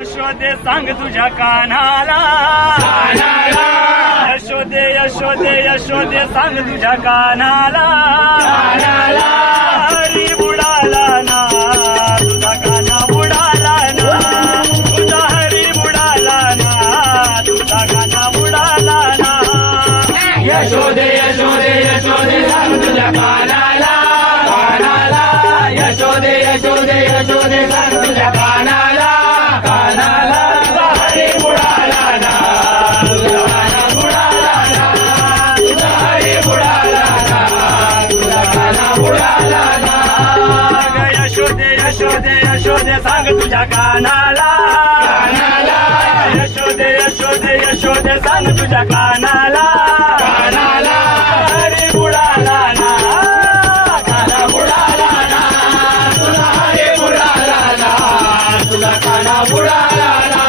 यशोदे सांग तुझ्या कानाला यशोदे यशोदे यशोदे सांग तुझ्या कानाला हरी बुडाला ना तुझा काना बुडाला ना तुझा हरी बुडाला ना तुझा काना बुडाला ना यशोदे यशोदे यशोदे सांग तुझ्या कानाला यशोदे यशोदे यशोदे सांग तुझ्या कानाला तुझा हरी बुडाला ना तुझा काना बुडाला ना तुझा हरी बुडाला ना तुझा काना बुडाला ना यशोदे यशोदे यशोदे सांग तुझ्या कानाला यशोदे यशोदे यशोदे सांग तुझ्या कानाला हरी बुडाला ना काना बुडाला ना तुझा हरी बुडाला ना तुझा काना बुडाला ना